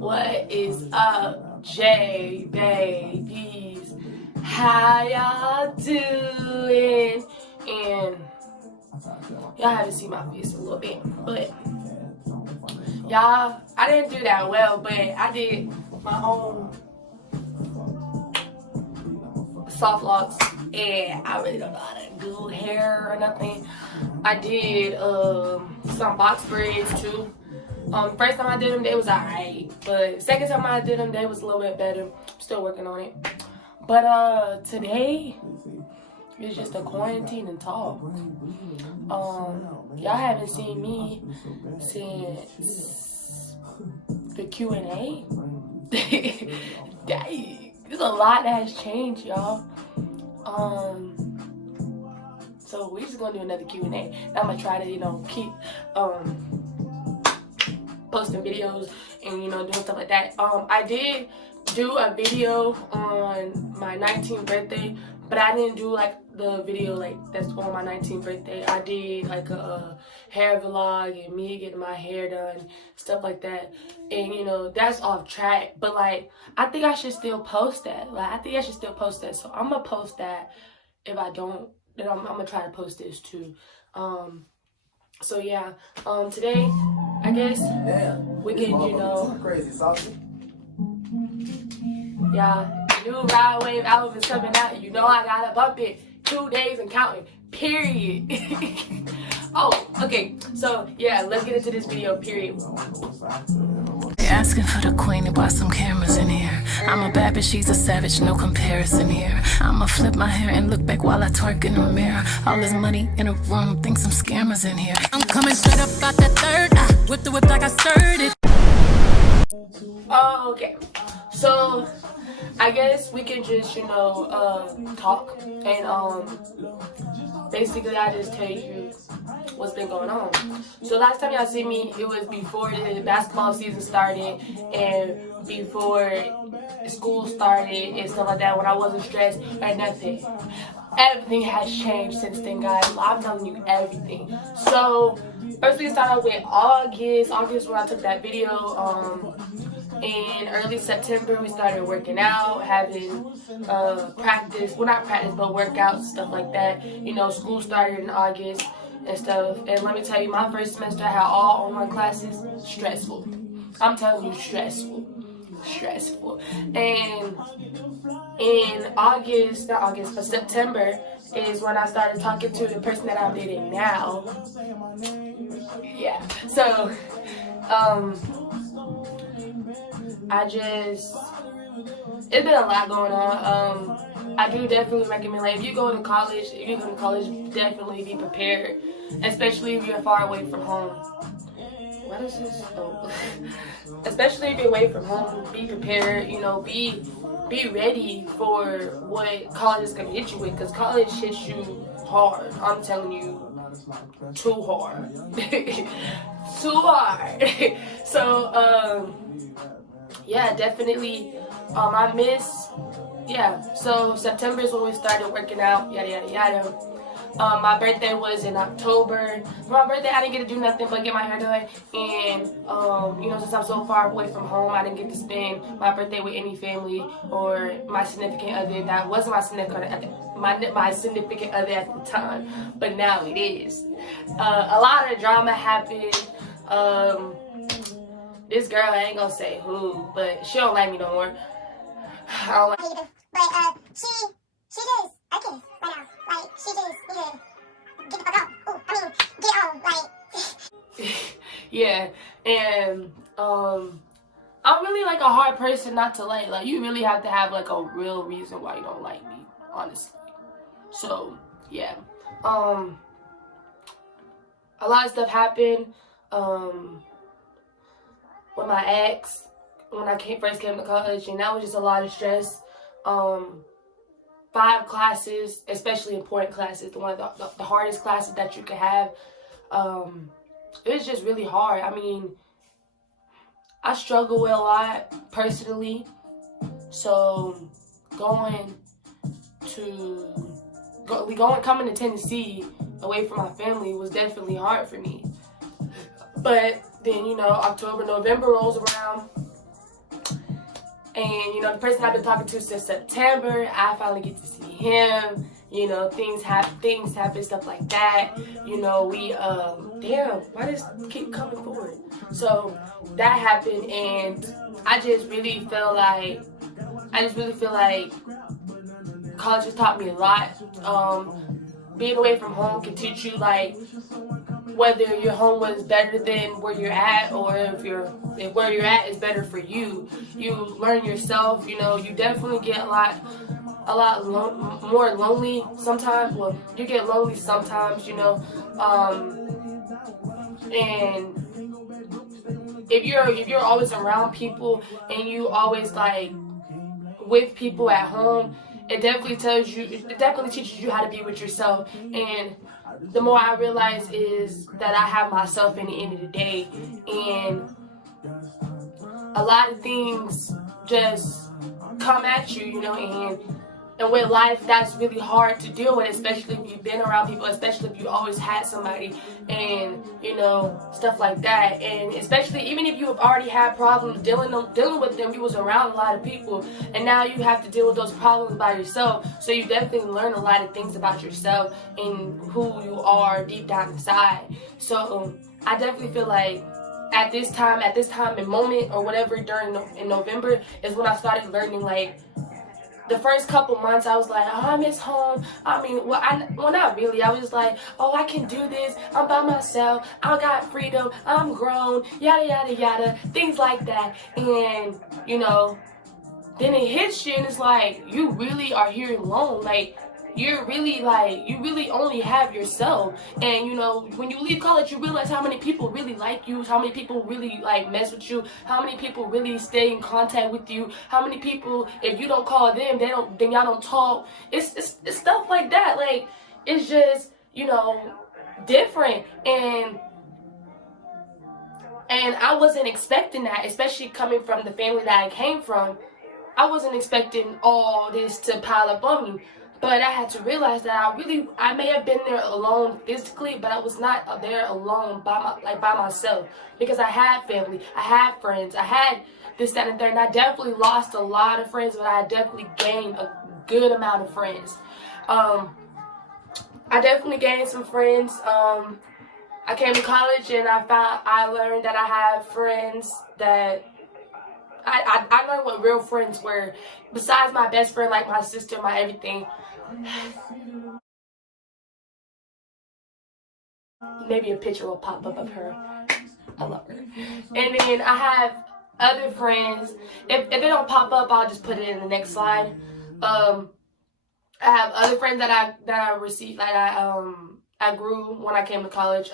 What is up, J babies? How y'all doing? And y'all haven't seen my face a little bit, but y'all, I didn't do that well, but I did my own soft locks, and I really don't know how to do hair or nothing. I did some box braids too. First time I did them, they was alright, but second time I did them, they was a little bit better. Still working on it. But today is just a quarantine and talk. Y'all haven't seen me since the Q&A. Dang, there's a lot that has changed, y'all. So we're just gonna do another Q&A. I'm gonna try to, keep posting videos and doing stuff like that. I did do a video on my 19th birthday, but I didn't do like the video like that's on my 19th birthday. I did like a hair vlog and me getting my hair done, stuff like that. And that's off track, but like I think I should still post that. So I'm gonna post that. If I don't, then I'm gonna try to post this too. So yeah, today I guess we can, crazy saucy. Yeah, new Ride Wave album is coming out. I gotta bump it. 2 days and counting. Period. Oh, okay. So yeah, let's get into this video. Period. Asking for the queen to buy some cameras in here. I'm a bad bitch, she's a savage, no comparison here. I'ma flip my hair and look back while I twerk in the mirror. All this money in a room, think some scammers in here. I'm coming straight up out that third. I whip the whip like I stirred it. Okay, so I guess we can just talk and basically I just tell you what's been going on. So last time y'all see me, it was before the basketball season started and before school started and stuff like that, when I wasn't stressed or nothing. Everything has changed since then, guys. I'm telling you everything. So first we started with August when I took that video. In early September, we started working out, having practice, well not practice, but workouts, stuff like that. School started in August and stuff. And let me tell you, my first semester I had all online classes. Stressful. I'm telling you, stressful. And in September is when I started talking to the person that I'm dating now. Yeah. So, it's been a lot going on. I do definitely recommend, like, if you're going to college, definitely be prepared, especially if you're far away from home. What is this? Oh. Especially if you're away from home, be prepared, be ready for what college is going to hit you with, because college hits you hard. I'm telling you, too hard. Too hard. So, yeah, definitely. I miss, so September is when we started working out, yada, yada, yada. My birthday was in October. For my birthday, I didn't get to do nothing but get my hair done. And, since I'm so far away from home, I didn't get to spend my birthday with any family or my significant other. That wasn't my significant other at the time, but now it is. A lot of drama happened. This girl, I ain't gonna say who, but she don't like me no more. I don't like her. But she just ugly right now. Like, she just need to get the fuck up. Get on, like. Yeah, and I'm really like a hard person not to like. Like, you really have to have like a real reason why you don't like me, honestly. So yeah, a lot of stuff happened. With my ex, when I first came to college, and that was just a lot of stress. 5 classes, especially important classes, one of the hardest classes that you could have. It was just really hard. I mean, I struggle with a lot personally, so coming to Tennessee away from my family was definitely hard for me. But then, October, November rolls around, And, you know, the person I've been talking to since September, I finally get to see him. You know, things happen, stuff like that. You know, we, damn, why does it keep coming forward? So that happened, and I just really feel like college has taught me a lot. Being away from home can teach you, like, whether your home was better than where you're at, or if where you're at is better for you. You learn yourself. You know, you definitely get a lot more lonely sometimes. Well, you get lonely sometimes, you know. And if you're always around people and you always like with people at home, it definitely teaches you how to be with yourself. And the more I realize is that I have myself in the end of the day, and a lot of things just come at you, you know, and with life, that's really hard to deal with, especially if you've been around people, especially if you always had somebody, and, you know, stuff like that. And especially even if you have already had problems dealing with them, you was around a lot of people, and now you have to deal with those problems by yourself. So you definitely learn a lot of things about yourself and who you are deep down inside. So I definitely feel like at this time and moment or whatever in November is when I started learning, like, the first couple months, I was like, oh, I miss home. I mean, well, not really. I was like, oh, I can do this. I'm by myself. I got freedom. I'm grown. Yada, yada, yada. Things like that. And, you know, then it hits you and it's like, you really are here alone. Like, you really only have yourself. And, you know, when you leave college, you realize how many people really like you, how many people really, like, mess with you, how many people really stay in contact with you, how many people, if you don't call them, then y'all don't talk. It's stuff like that. Like, it's just, you know, different. And I wasn't expecting that, especially coming from the family that I came from. I wasn't expecting all this to pile up on me. But I had to realize that I may have been there alone physically, but I was not there alone by myself, because I had family, I had friends, I had this, that, and third, and I definitely lost a lot of friends, but I definitely gained a good amount of friends. I definitely gained some friends. I came to college and I learned that I have friends that I learned what real friends were, besides my best friend, like my sister, my everything. Maybe a picture will pop up of her. I love her. And then I have other friends. If they don't pop up, I'll just put it in the next slide. I have other friends that I received, like I grew when I came to college.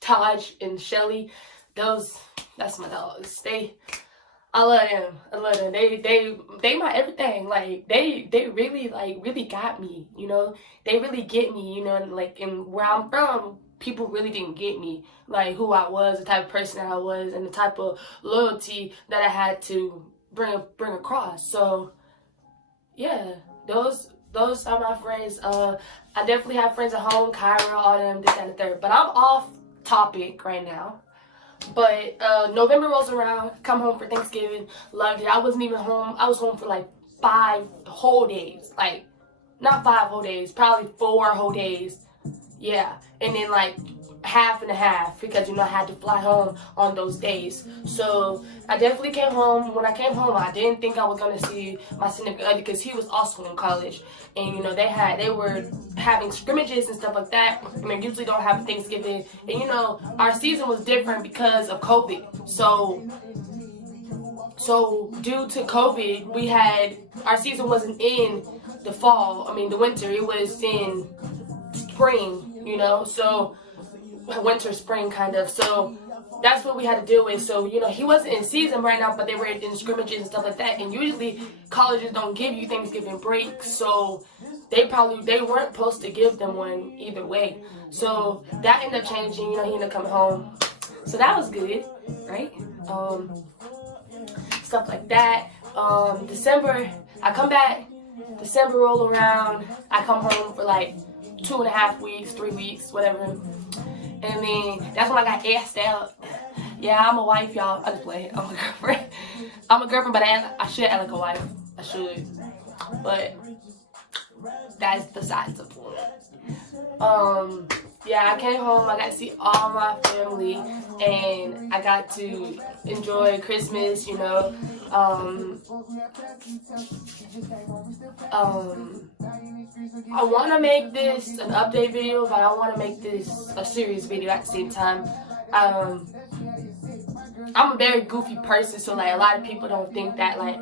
Taj and Shelly, that's my dogs. I love them. They my everything. Like, they really got me, you know. They really get me, you know, and like, and where I'm from, people really didn't get me, like, who I was, the type of person that I was, and the type of loyalty that I had to bring across. So yeah, those are my friends. I definitely have friends at home, Kyra, all them, this, that, and the third. But I'm off topic right now. But November rolls around, come home for Thanksgiving, loved it. I wasn't even home. I was home for like 5 whole days. Like, not 5 whole days, probably 4 whole days. Yeah. And then like half and a half, because, you know, I had to fly home on those days. So I definitely came home. When I came home, I didn't think I was going to see my significant other, because he was also in college. And, you know, they were having scrimmages and stuff like that. And they usually don't have Thanksgiving. And, you know, our season was different because of COVID. So due to COVID, our season wasn't in the the winter. It was in spring, you know. So winter, spring, kind of. So that's what we had to deal with. So, you know, he wasn't in season right now, but they were in scrimmages and stuff like that. And usually colleges don't give you Thanksgiving breaks, so they weren't supposed to give them one either way. So that ended up changing. You know, he ended up coming home, so that was good, right? Stuff like that. December, I come back. December roll around. I come home for like 2.5 weeks, 3 weeks, whatever. And then that's when I got asked out. Yeah, I'm a wife, y'all. I just play. I'm a girlfriend. I'm a girlfriend, but I should act like a wife. I should. But that's besides the point. Yeah, I came home. I got to see all my family, and I got to enjoy Christmas. You know. I want to make this an update video, but I want to make this a serious video at the same time. I'm a very goofy person, so like a lot of people don't think that, like,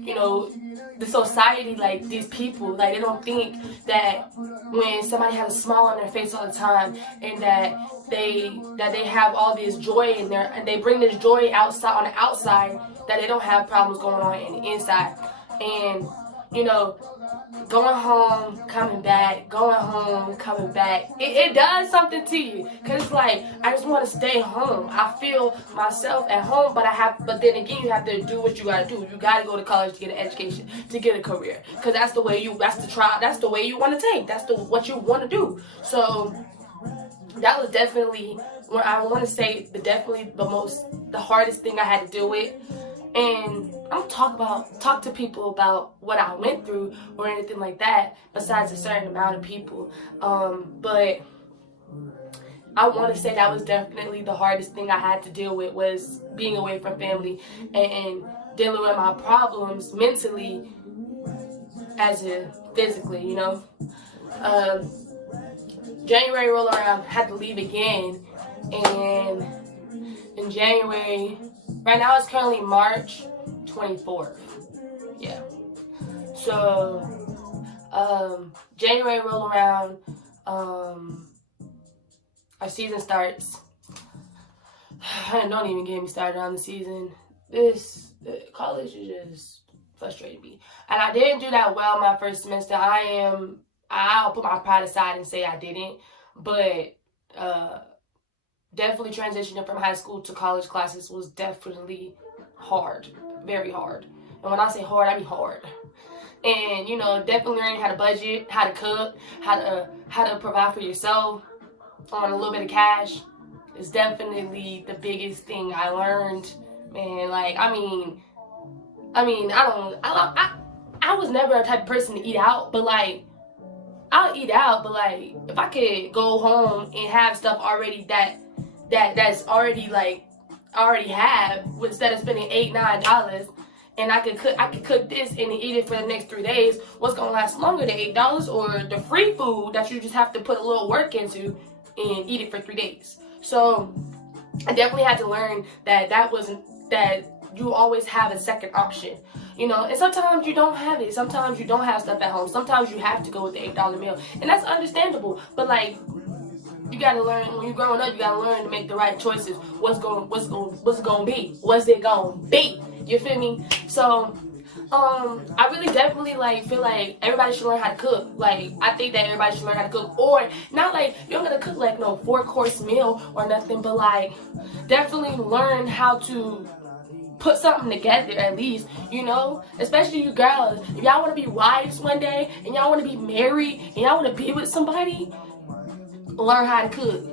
you know, the society, like these people, like they don't think that when somebody has a smile on their face all the time and that they have all this joy in there and they bring this joy outside on the outside, that they don't have problems going on in the inside. And you know, going home, coming back, going home, coming back, it does something to you. Cause it's like, I just want to stay home. I feel myself at home, but then again, you have to do what you gotta do. You gotta go to college to get an education, to get a career. Cause that's the way that's the way you want to take. That's what you want to do. So that was definitely, what I want to say, the hardest thing I had to deal with. And I don't talk to people about what I went through or anything like that, besides a certain amount of people. But I want to say that was definitely the hardest thing I had to deal with, was being away from family and dealing with my problems mentally as in physically, you know. January rolled around, had to leave again, and in January, right now it's currently March 24th. Yeah. So, January roll around, our season starts. Don't even get me started on the season. College is just frustrating me. And I didn't do that well my first semester. I'll put my pride aside and say I didn't. But, definitely transitioning from high school to college classes was definitely hard, very hard. And when I say hard, I mean hard. And you know, definitely learning how to budget, how to cook, how to provide for yourself on a little bit of cash is definitely the biggest thing I learned. Man, like I was never a type of person to eat out, but like I'll eat out, but like if I could go home and have stuff already that's already like I already have, instead of spending $8-9, and I could cook this and eat it for the next 3 days, what's gonna last longer, the $8 or the free food that you just have to put a little work into and eat it for 3 days? So I definitely had to learn that you always have a second option. You know, and sometimes you don't have it. Sometimes you don't have stuff at home. Sometimes you have to go with the $8 meal, and that's understandable. But like, you gotta learn when you're growing up. You gotta learn to make the right choices. What's gonna be? What's it gonna be? You feel me? So, I really definitely like feel like everybody should learn how to cook. Like, I think that everybody should learn how to cook, or not like you don't gotta cook like no 4-course meal or nothing, but like definitely learn how to put something together at least, you know, especially you girls. If y'all want to be wives one day and y'all want to be married and y'all want to be with somebody, learn how to cook.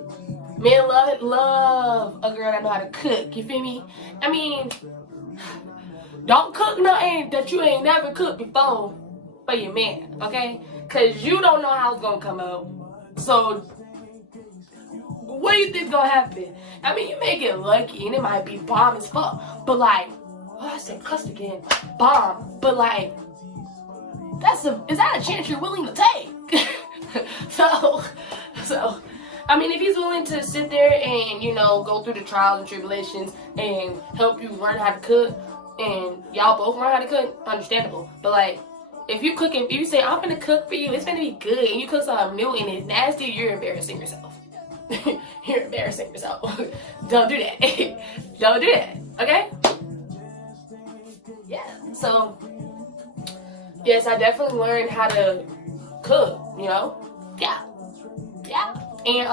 Men love a girl that know how to cook. You feel me? I mean, don't cook nothing that you ain't never cooked before for your man, okay? Cause you don't know how it's gonna come out. So what do you think's gonna happen? I mean, you may get lucky and it might be bomb as fuck, but like, I said cussed again, bomb. But like, is that a chance you're willing to take? So, I mean, if he's willing to sit there and, you know, go through the trials and tribulations and help you learn how to cook, and y'all both learn how to cook, understandable. But like, if you say, I'm gonna cook for you, it's gonna be good, and you cook something new and it's nasty, you're embarrassing yourself. You're embarrassing yourself. Don't do that. Don't do that, okay? Yeah, so, yes, I definitely learned how to cook, you know? Yeah. And,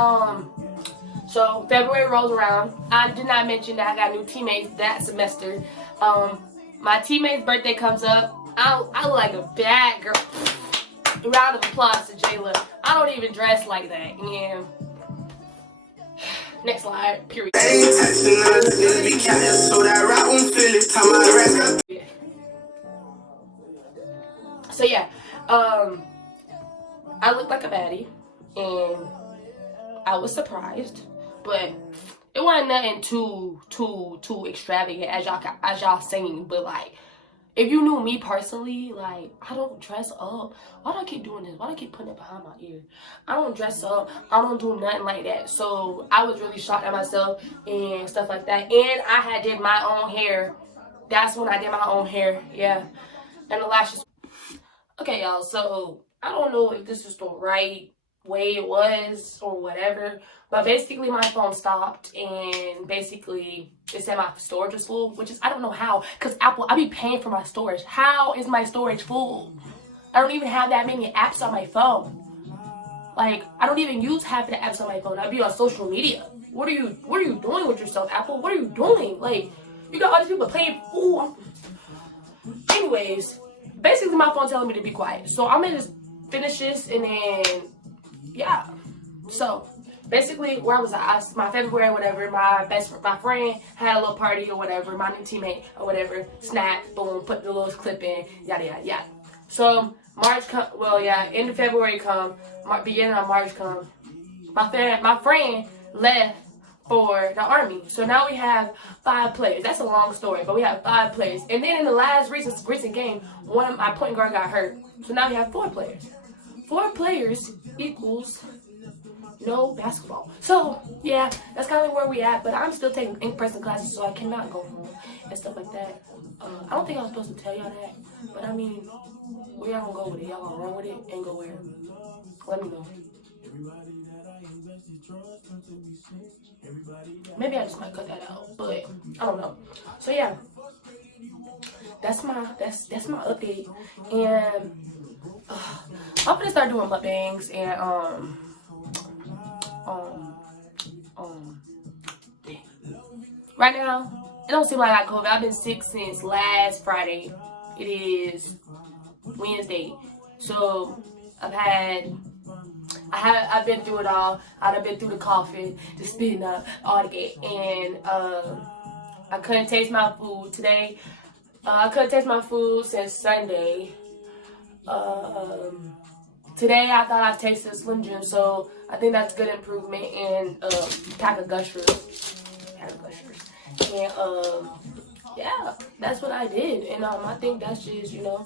so February rolls around. I did not mention that I got new teammates that semester. My teammate's birthday comes up. I look like a bad girl. Round of applause to Jayla. I don't even dress like that. Yeah. Next slide, period. So yeah, I looked like a baddie, and I was surprised, but it wasn't nothing too extravagant as y'all saying. But like, if you knew me personally, like, I don't dress up. Why do I keep doing this? Why do I keep putting it behind my ear? I don't dress up. I don't do nothing like that. So I was really shocked at myself and stuff like that. And I had did my own hair. That's when I did my own hair. Yeah, and the lashes. Okay, y'all. So I don't know if this is the right way it was or whatever, but basically my phone stopped, and basically it said my storage was full, which is, I don't know how, because Apple, I be paying for my storage. How is my storage full? I don't even have that many apps on my phone. Like, I don't even use half of the apps on my phone. I be on social media. What are you doing with yourself, Apple? What are you doing? Like, you got all these people playing. Ooh. Anyways, basically my phone telling me to be quiet. So I'm gonna just finish this, and then yeah. So basically, where was I? My February, whatever. My friend had a little party or whatever. My new teammate or whatever. Snap, boom, put the little clip in, yada yada yada. So March come. Well, yeah, end of February come. Beginning of March come. My friend left for the Army. So now we have 5 players. That's a long story, but we have 5 players. And then in the last recent game, one of my point guard got hurt. So now we have 4 players. 4 players equals no basketball. So yeah, that's kind of where we at. But I'm still taking in-person classes, so I cannot go home and stuff like that. I don't think I was supposed to tell y'all that, but I mean, where y'all gonna go with it? Y'all gonna run with it and go where? Let me know. Maybe I just might cut that out, but I don't know. So yeah, that's my update, and I'm gonna start doing mukbangs and right now it don't seem like I got COVID. I've been sick since last Friday. It is Wednesday, so I've been through it all. I've been through the coughing, the spitting up, all the gate, and I couldn't taste my food today. I couldn't taste my food since Sunday. Today I thought I tasted Slim Jim, so I think that's good improvement. And pack of gushers. And yeah, that's what I did. And I think that's just, yeah.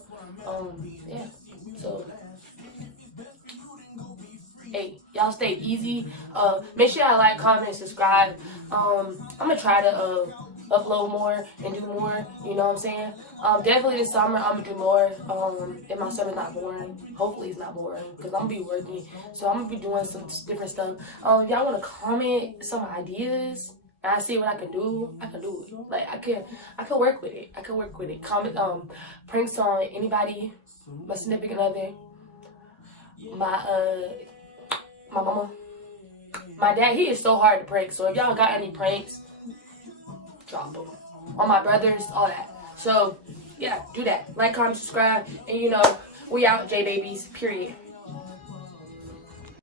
So hey, y'all stay easy. Make sure y'all like, comment, subscribe. I'm gonna try to upload more and do more, you know what I'm saying? Definitely this summer I'm gonna do more. If my summer's not boring, hopefully it's not boring, because I'm gonna be working, so I'm gonna be doing some different stuff. If y'all wanna comment some ideas and I see what I can do it. Like, I can work with it. Comment pranks on anybody, my significant other, my mama, my dad. He is so hard to prank, so if y'all got any pranks, drop them on my brothers, all that. So yeah, do that. Like, comment, subscribe, and we out, J babies, period.